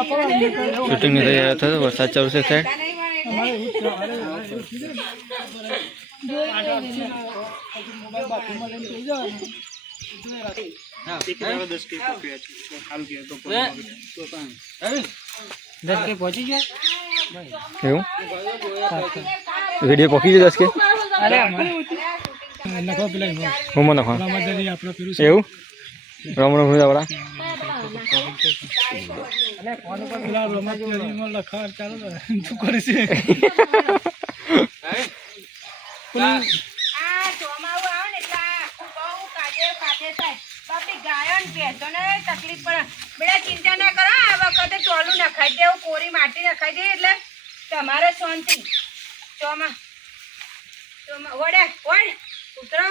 Shooting ની તૈયારી થયો વરસાદ ચાલુ છે સાહેબ એવું વિડીયો પકી ગયો 10 કે હું મને એવું રમણ આપડા તકલીફ પડે બેટા ચિંતા ના કરો આ વખતે ટોલું નખાઈ દેવું કોરી માટી નખાઈ દે એટલે તમારે શાંતિ ચોમા વડે વડ ઉતરો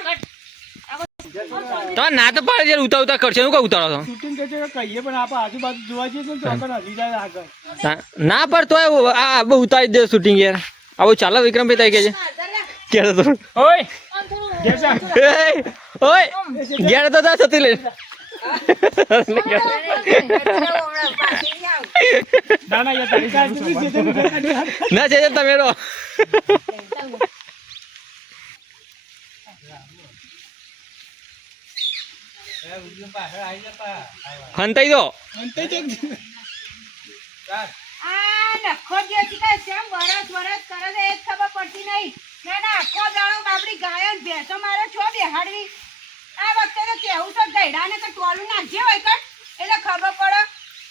તો ના તો પાડે યાર ઉતાર કરશે હું કા ઉતારો છો શૂટિંગ કે છે કહીએ પણ આપણે આજુબાજુ જોવા જઈએ તો આપણે હલી જાય આગળ ના પર તો આ બહુ ઉતારી દે શૂટિંગ યાર આવો ચાલો વિક્રમભાઈ તાઈ કે છે કેડો તો ઓય ઓય ગેડો તો જા સતી લે ના યાર તારી કાઈ ના છે તમે રો હંતાઈ દો આ નખો જે છે કે કેમ વરસ કરે છે એ ખબર પડતી નહીં ના આખો દાડો બાપડી ગાયો ને ભેંસો મારે છો બેહાડવી આ વખતે તો કેવું તો ગઈડાને તો ટોલું નાખજે હોય કર એટલે ખબર પડે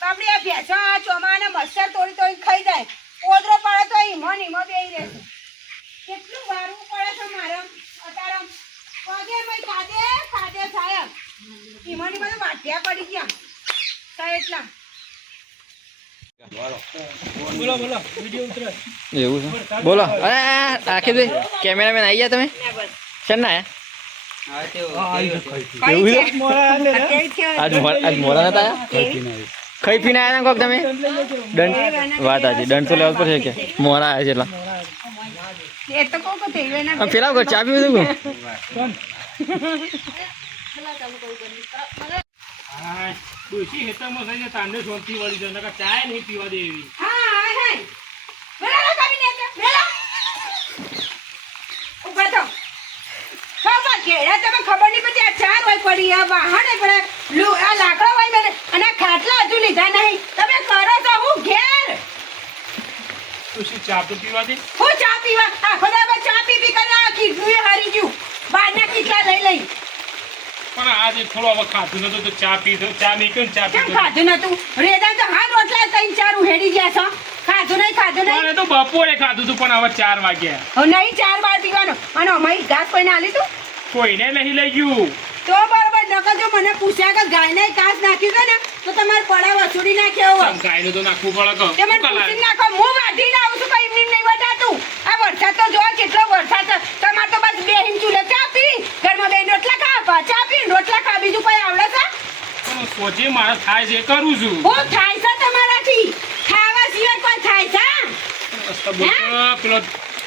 બાપડી આ ભેંસો આ ચોમાને મચ્છર તોડી ખાઈ જાય ઓદરો પડે તો ઈમો બેહી રહેશે કેટલું વારવું પડે છે મારે અતારમ પગે મય ખાદે સાહેબ ઈમોની બધું વાટ્યા પડી ગયા એટલા બોલો વિડિયો ઉતરે એવું છે બોલો અરે આખી દે કેમેરામેન આવી ગયા તમે છે ને આજ મોરા નતા ખાઈ પીને આવ્યા કોક તમે દંડ વાત આજે દંડ તો લેવલ પર છે કે મોરા આવ્યા છે એટલા એ તો કોક તેવે ના પેલા વખત ચા પીવું હતું હા ડોશી હેતામાં થઈને તાંડે શાંતિ વાળી છે નકા ચાય નહીં પીવા દે એવી હા મેલા કાવી ને મેલા ઉભા તો ખબર કેડા તમે ખબર નહીં પડતી આ ચાર હોય પડી આ વાહણે પડે આ લાકડા હોય મેરે અને ખાટલા હજુ લીધા નહીં તમે કરો તો હું ઘેર ડોશી ચા તો પીવા દે હું ચા પીવા આખો દાડો ચા પી કરીને આ કીધું હારી ગયું બહારના કિટલા લઈ પણ આજે થોડો હવે ખાધું નતું તો ચા પીધો ચા નહીં કેમ ચા કેમ પીધો ખાધું નતું રેદા તો હાથ રોટલા ત્રણ ચાર ઉહેડી ગયા છો ખાધું નહીં તો બપોરે ખાધું તું પણ હવે 4 વાગ્યા હવે નહીં 4 વાર પીવાનો અને અમારી ઘાસ કોઈને આલી તું કોઈને નહીં લઈ ગયું તો બરાબર નકર જો મને પૂછ્યા કે ગાયને ઘાસ નાખ્યું છે ને તો તમારે પડા વસૂડી નાખ્યો હોય ગાયને તો નાખવું પડે કહો તમે પૂછી નાખો હું વાઢીને આવું છું કઈ એમની નહીં બતાતું આ વરસાદ તો જો કેટલો વરસાદ છે તમારે તો બસ બે ઇંચ ચૂલે ચા પી ઘરમાં બે રોટલા ખા ચા પી રોટલા ખા બીજું કોઈ આવડે છે સોચે મારા થાય છે કરું છું હું થાય છે તમારાથી ખાવા સિવાય કોઈ થાય છે પેલો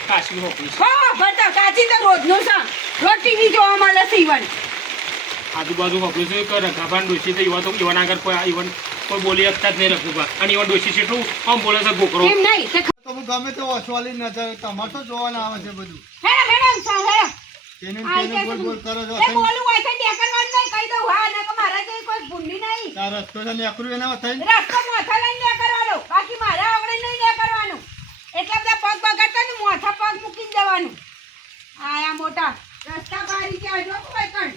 કાશી હોપી હો બતા કાચી તો રોજનું છે રોજ ટીવી જોવા મળે છે ઈવન આજુબાજુ હોપી છે કે રઘાભાન ડોશી તો ઈવન આગળ કોઈ ઈવન કોઈ બોલી શકતા જ નહીં રઘુભા અને ઈવન ડોશી કેટલું આમ બોલે છે ગોકરો એમ નહીં તે તો ગમે તો વસવાલી નજર તમારે તો જોવાના આવે છે બધું મેડમ સાહેબ તેને બોલ કરો છો એ બોલું હોય છે નેકરવાનું નહીં કહી દઉં હા નકર મારા જેવી કોઈ ભૂંડી નહીં તાર રસ્તો છે નેકરું એના થઈ રસ્તો મોથા લઈને નેકરવાનો બાકી મારા આગળ નહીં નેકરવાનું એટલા બધા પગ બગાડતા ને મોથા પગ મૂકીને જવાનું આયા મોટા રસ્તા બારી ગયા જો કોઈ કણ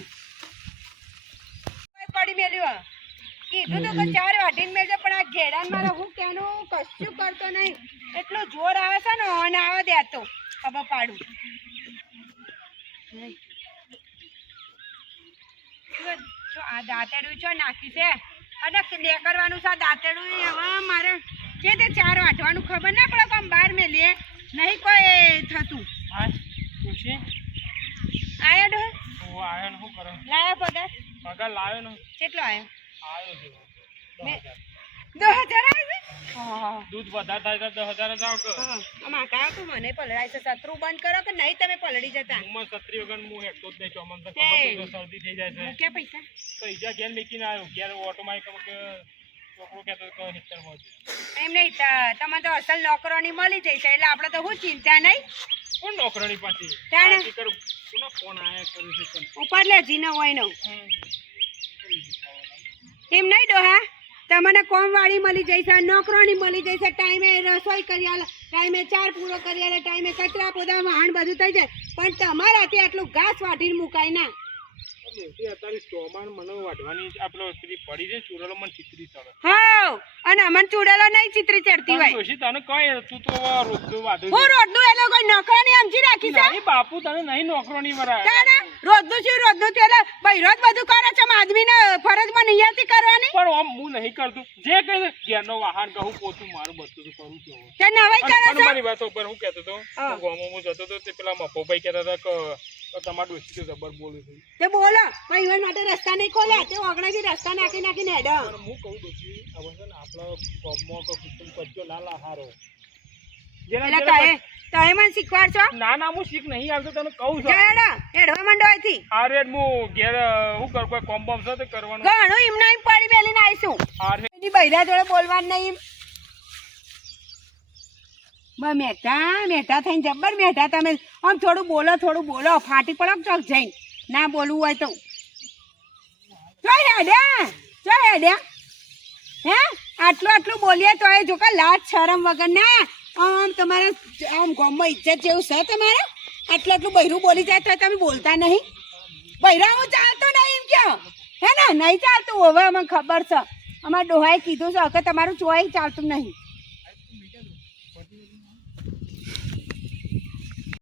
કોઈ પડી મેલ્યો કીધું તો કે 4 વાટીને મેલજો પણ આ ઘેડાન મારા હું કેનું કશું કરતો નહીં એટલું જોર આવે છે ને ઓન આવે દે તો ખબર પાડું જો આ દાંતેડું છો નાખી છે અને નેકરવાનું છે દાંતેડું હવે મારે કે તે 4 વાટવાનું ખબર ના પડે કોમ બહાર મેલીએ નહીં કોઈ થતું ડોશી આયો ડો ઓ આયો ને શું કરે લાયો પગાર લાવ્યો ને કેટલો આયો છે 10,000 આવ્યો છે હા દૂધ વધારે થાય તો 10,000 જાવ કે આમાં કાં તો મને પલળાય છે શત્રુ બંધ કરો કે નહીં તમે પલળી જતા હું છત્રી વગર હું હેઠતો જ નહીં છું અમને તો ખબર છે શરદી થઈ જાય છે કે પૈસા પૈસા ઘેર મૂકીને આવ્યો ઘેર ઓટોમાં કે છોકરો કહેતો હતો કે હેતરમાં છે. એમ નહીં તમે તો અસલ નોકરોની મળી જઈશ એટલે આપણે તો શું ચિંતા નહીં. કોણ નોકરાણી પાસે તાણે? આ દીકરો કોનો ફોન આયા કર્યો છે પણ? ઉપર લે જીનો હોય નો એમ નહીં ડોહા તમને કોમ વાળી મળી જઈશ નોકરોની મળી જઈશ ટાઈમે રસોઈ કરી આલે ટાઈમે ચાર પૂરો કરી આલે ટાઈમે કચરા પોતા વાહણ બધું થઈ જાય પણ તમારાથી આટલું ઘાસ વાટીને મુકાય ના. ડોશી અત્યારે ચોમાણ મને વાઢવાની આપણો પેલી પડી છે ચૂરેલો મને ચિત્રી ચડે. હા અને અમન ચૂડેલો નહીં ચિત્રી ચડતી હોય. ડોશી તને કહે તું તો રોજનું વાઢું હું રોજનું એટલે કોઈ નોકરાની સમજી રાખી છે નહીં બાપુ તને નહીં નોકરોની વરાય. તાને રોજનું છે રોજનું છે એટલે બૈરોજ બધું કરે છે આદમીને ફરજમાં નહીં આવતી કરવાની. પણ આમ હું નહીં કરતું જે કઈ ઘેરનો વાહન કહું પોતું મારું બધું કરું છું. તે નવાઈ કરે છે. મારી વાતો પર હું કહેતો હતો ગામમાં હું જતો હતો તે પેલા મફોભાઈ કહેતા હતા કે તમારા ડોશી તો જબર બોલે છે. તે બોલો ભાઈ ઈવન માટે રસ્તા નહીં ખોલ્યા તે ઓગણાથી રસ્તા નાખી નાખીને હેડા. પણ હું કહું ડોશી હવે છે ને આપણો ગામમાં કે કુટુંબ કચ્ચો લાલા હારો એટલે તમે મને શીખવાડશો. ના ના હું શીખ નહીં આવતો તને કહું છું. હેડા હેડવા માંડો અહીંથી. આ રેડ હું ઘેર હું કર કોઈ કોમ બોમ છે તે કરવાનું. ઘણું એમના એમ પડી મેલીને આવીશું. આ રેડ એની બૈરા જોડે બોલવાનું નહીં. મેઠા થઈને જબ્બર મેઠા તમે આમ થોડું બોલો ફાટી પડો ચોક જઈને ના બોલવું હોય તો હેડ્યા હે આટલું બોલીએ તો એ જો કે લાજ શરમ વગર ના આમ તમારે આમ ગામમાં ઇજ્જત જેવું છે તમારે આટલું બૈરું બોલી જાય તો તમે બોલતા નહીં. બૈરા હું ચાલતું નહીં એમ કહો હે ને નહીં ચાલતું હવે અમને ખબર છે અમારા ડોહાએ કીધું છે કે તમારું ચોય ચાલતું નહીં.